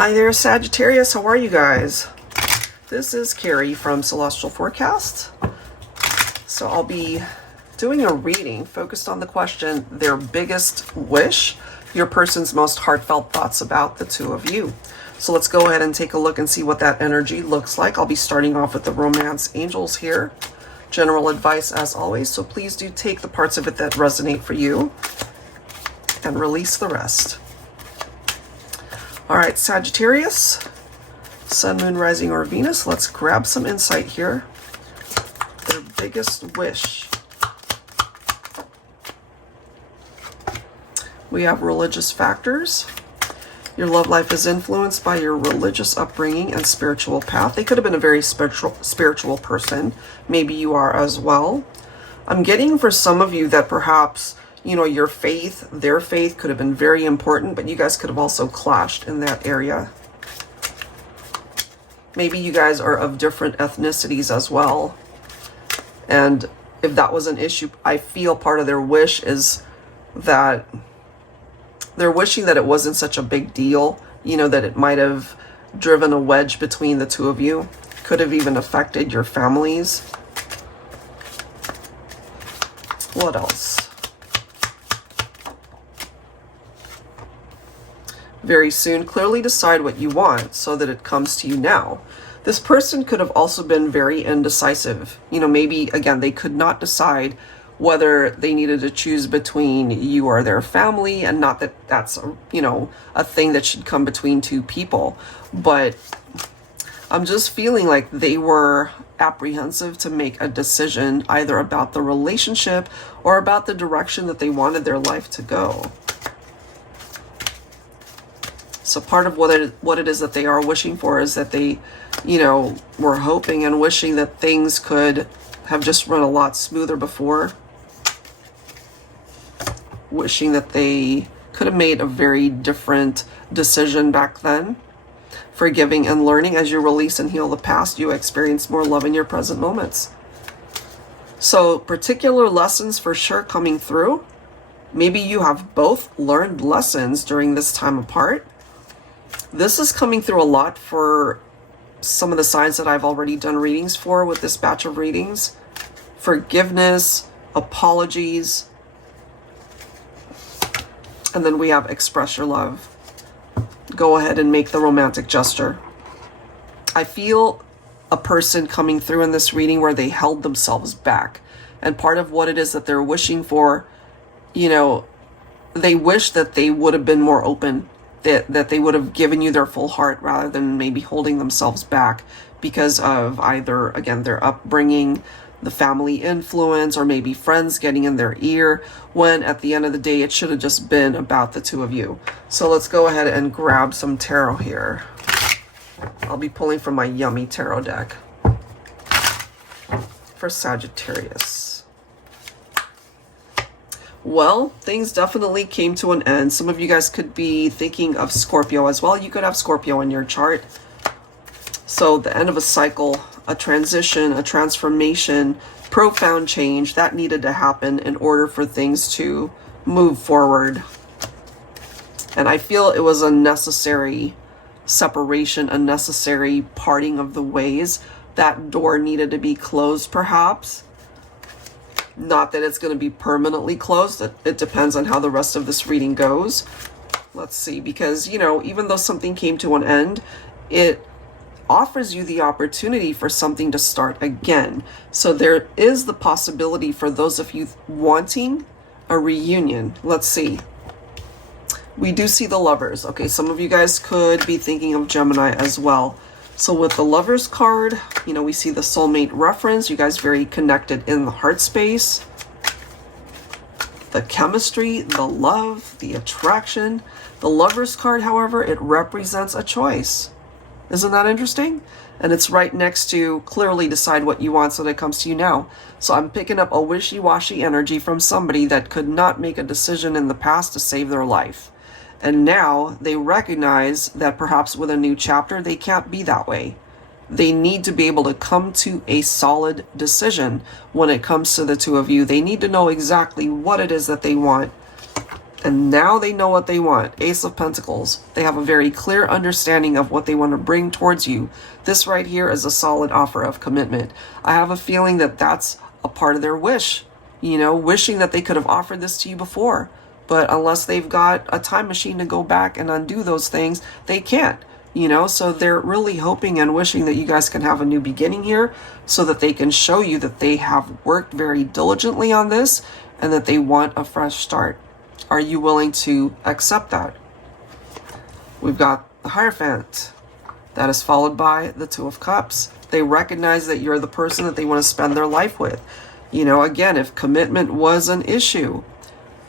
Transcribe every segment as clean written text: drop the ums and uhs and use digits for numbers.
Hi there, Sagittarius. How are you guys? This is Carrie from Celestial Forecast. So I'll be doing a reading focused on the question, their biggest wish, your person's most heartfelt thoughts about the two of you. So let's go ahead and take a look and see what that energy looks like. I'll be starting off with the romance angels here. General advice as always, so please do take the parts of it that resonate for you and release the rest. All right, Sagittarius, Sun, Moon, Rising, or Venus, let's grab some insight here. Their biggest wish. We have religious factors. Your love life is influenced by your religious upbringing and spiritual path. They could have been a very spiritual person. Maybe you are as well. I'm getting for some of you that perhaps, you know, your faith, their faith could have been very important, but you guys could have also clashed in that area. Maybe you guys are of different ethnicities as well. And if that was an issue, I feel part of their wish is that they're wishing that it wasn't such a big deal, you know, that it might have driven a wedge between the two of you. Could have even affected your families. What else? Very soon, clearly decide what you want so that it comes to you now. This person could have also been very indecisive. You know, maybe, again, they could not decide whether they needed to choose between you or their family, and not that that's, you know, a thing that should come between two people. But I'm just feeling like they were apprehensive to make a decision either about the relationship or about the direction that they wanted their life to go. So part of what it is that they are wishing for is that they, you know, were hoping and wishing that things could have just run a lot smoother before. Wishing that they could have made a very different decision back then. Forgiving and learning. As you release and heal the past, you experience more love in your present moments. So particular lessons for sure coming through. Maybe you have both learned lessons during this time apart. This is coming through a lot for some of the signs that I've already done readings for with this batch of readings. Forgiveness, apologies, and then we have express your love. Go ahead and make the romantic gesture. I feel a person coming through in this reading where they held themselves back. And part of what it is that they're wishing for, you know, they wish that they would have been more open. That they would have given you their full heart rather than maybe holding themselves back because of either, again, their upbringing, the family influence, or maybe friends getting in their ear, when at the end of the day, it should have just been about the two of you. So let's go ahead and grab some tarot here. I'll be pulling from my yummy tarot deck for Sagittarius. Well, things definitely came to an end. Some of you guys could be thinking of Scorpio as well. You could have Scorpio in your chart. So the end of a cycle, a transition, a transformation, profound change that needed to happen in order for things to move forward. And I feel it was a necessary separation, a necessary parting of the ways. That door needed to be closed, perhaps. Not that it's going to be permanently closed. It depends on how the rest of this reading goes. Let's see, because, you know, even though something came to an end, it offers you the opportunity for something to start again. So there is the possibility for those of you wanting a reunion. Let's see. We do see the Lovers. Okay, some of you guys could be thinking of Gemini as well. So with the Lovers card, you know, we see the soulmate reference. You guys very connected in the heart space. The chemistry, the love, the attraction. The Lovers card, however, it represents a choice. Isn't that interesting? And it's right next to clearly decide what you want so that it comes to you now. So I'm picking up a wishy-washy energy from somebody that could not make a decision in the past to save their life. And now they recognize that perhaps with a new chapter, they can't be that way. They need to be able to come to a solid decision when it comes to the two of you. They need to know exactly what it is that they want And now they know what they want. Ace of Pentacles. They have a very clear understanding of what they want to bring towards you. This right here is a solid offer of commitment. I have a feeling that that's a part of their wish. You know, wishing that they could have offered this to you before. But unless they've got a time machine to go back and undo those things, they can't. You know, so they're really hoping and wishing that you guys can have a new beginning here so that they can show you that they have worked very diligently on this and that they want a fresh start. Are you willing to accept that? We've got the Hierophant. That is followed by the Two of Cups. They recognize that you're the person that they want to spend their life with. You know, again, if commitment was an issue,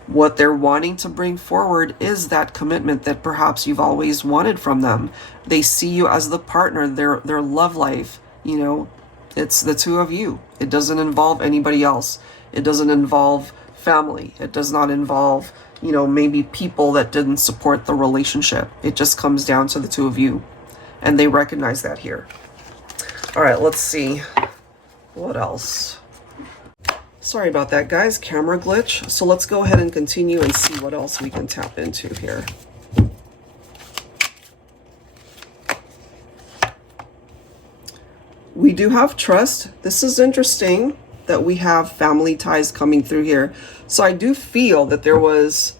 what they're wanting to bring forward is that commitment that perhaps you've always wanted from them. They see you as the partner, their love life. You know, it's the two of you. It doesn't involve anybody else. It doesn't involve family. It does not involve, you know, maybe people that didn't support the relationship. It just comes down to the two of you. And they recognize that here. All right, let's see. What else? Sorry about that, guys. Camera glitch. So let's go ahead and continue and see what else we can tap into here. We do have trust. This is interesting that we have family ties coming through here. So I do feel that there was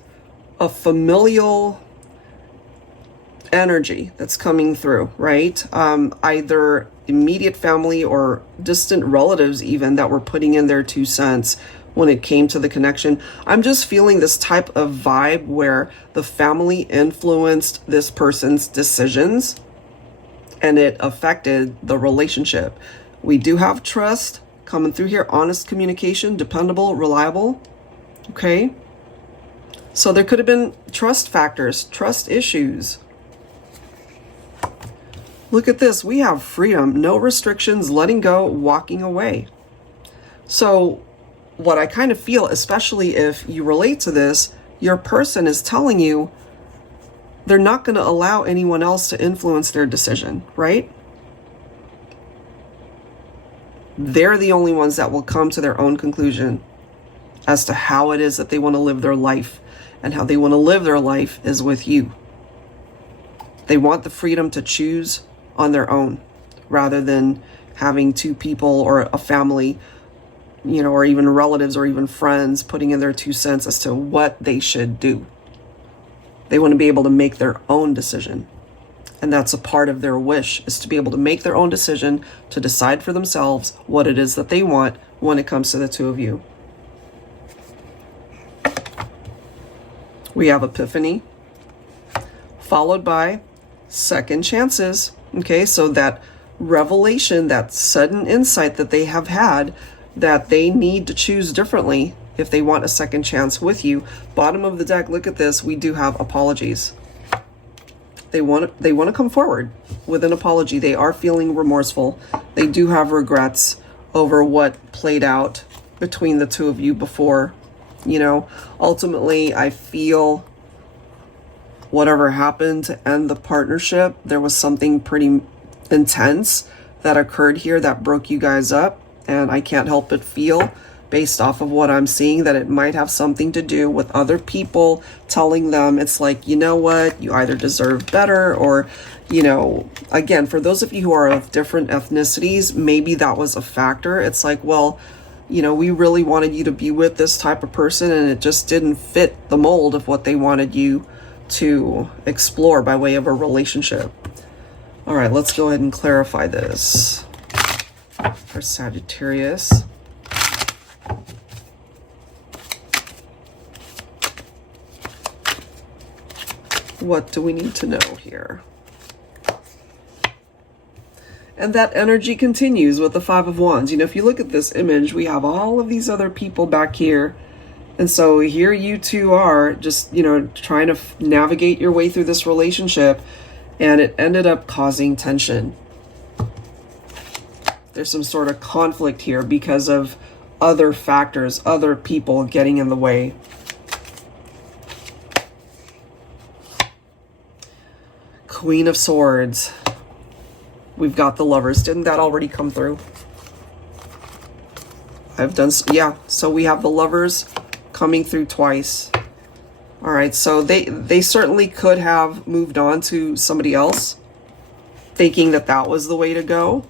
a familial energy that's coming through, right? Either immediate family or distant relatives even that were putting in their 2 cents when it came to the connection. I'm just feeling this type of vibe where the family influenced this person's decisions and it affected the relationship. We do have trust coming through here, honest communication, dependable, reliable. Okay. So there could have been trust factors, trust issues. Look at this. We have freedom, no restrictions, letting go, walking away. So what I kind of feel, especially if you relate to this, your person is telling you they're not going to allow anyone else to influence their decision, right? They're the only ones that will come to their own conclusion as to how it is that they want to live their life. And how they want to live their life is with you. They want the freedom to choose on their own rather than having 2 people or a family, you know, or even relatives or even friends putting in their 2 cents as to what they should do. They want to be able to make their own decision. And that's a part of their wish, is to be able to make their own decision, to decide for themselves what it is that they want when it comes to the two of you. We have Epiphany, followed by second chances. Okay, so that revelation, that sudden insight that they have had, that they need to choose differently if they want a second chance with you. Bottom of the deck, look at this. We do have apologies. They want to come forward with an apology. They are feeling remorseful. They do have regrets over what played out between the two of you before. You know, ultimately, I feel whatever happened to end the partnership, there was something pretty intense that occurred here that broke you guys up. And I can't help but feel, based off of what I'm seeing, that it might have something to do with other people telling them, it's like, you know what, you either deserve better, or, you know, again, for those of you who are of different ethnicities, maybe that was a factor. It's like, well, you know, we really wanted you to be with this type of person and it just didn't fit the mold of what they wanted you to explore by way of a relationship. All right, let's go ahead and clarify this. For Sagittarius. What do we need to know here? And that energy continues with the Five of Wands. You know, if you look at this image, we have all of these other people back here. And so here you two are just, you know, trying to navigate your way through this relationship. And it ended up causing tension. There's some sort of conflict here because of other factors, other people getting in the way. Queen of Swords. We've got the Lovers. Didn't that already come through? Yeah, so we have the Lovers coming through twice. All right, so they certainly could have moved on to somebody else, thinking that that was the way to go.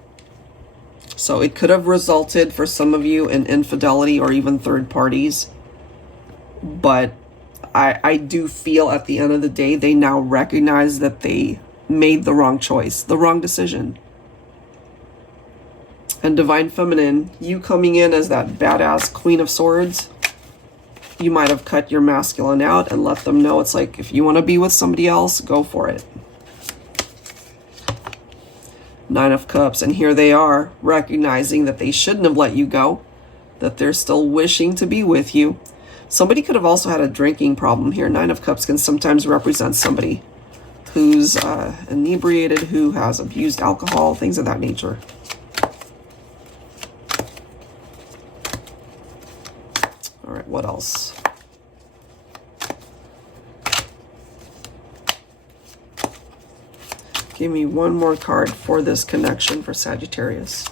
So it could have resulted for some of you in infidelity or even third parties. But I do feel at the end of the day, they now recognize that they made the wrong choice, the wrong decision. And Divine Feminine, you coming in as that badass Queen of Swords, you might have cut your masculine out and let them know it's like, if you want to be with somebody else, go for it. Nine of Cups, and here they are, recognizing that they shouldn't have let you go, that they're still wishing to be with you. Somebody could have also had a drinking problem here. Nine of Cups can sometimes represent somebody who's inebriated, who has abused alcohol, things of that nature. All right, what else? Give me one more card for this connection for Sagittarius.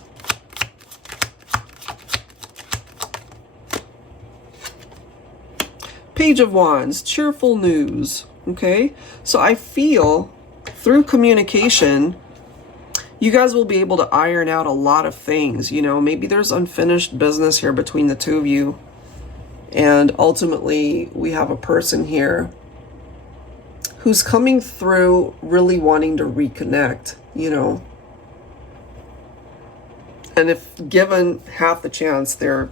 Page of Wands, cheerful news. Okay, so I feel through communication, you guys will be able to iron out a lot of things. You know, maybe there's unfinished business here between the two of you. And ultimately, we have a person here who's coming through really wanting to reconnect, you know. And if given half the chance, they're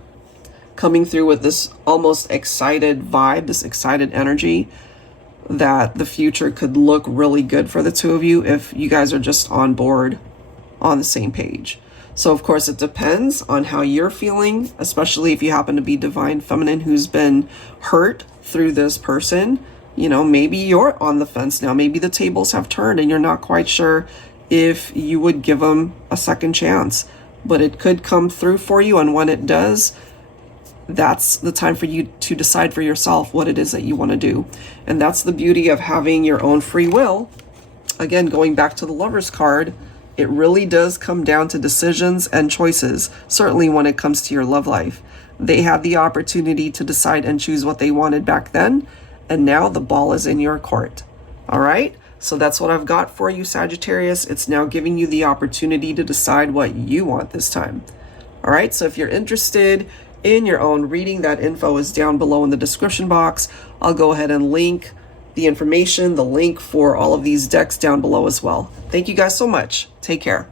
coming through with this almost excited vibe, this excited energy, that the future could look really good for the two of you if you guys are just on board, on the same page. So of course it depends on how you're feeling, especially if you happen to be Divine Feminine who's been hurt through this person. You know, maybe you're on the fence now. Maybe the tables have turned and you're not quite sure if you would give them a second chance. But it could come through for you, and when it does, that's the time for you to decide for yourself what it is that you want to do. And that's the beauty of having your own free will. Again, going back to the Lover's card, it really does come down to decisions and choices, certainly when it comes to your love life. They had the opportunity to decide and choose what they wanted back then, and now the ball is in your court. All right? So that's what I've got for you, Sagittarius. It's now giving you the opportunity to decide what you want this time. All right? So if you're interested in your own reading, that info is down below in the description box. I'll go ahead and link the information, the link for all of these decks down below as well. Thank you guys so much. Take care.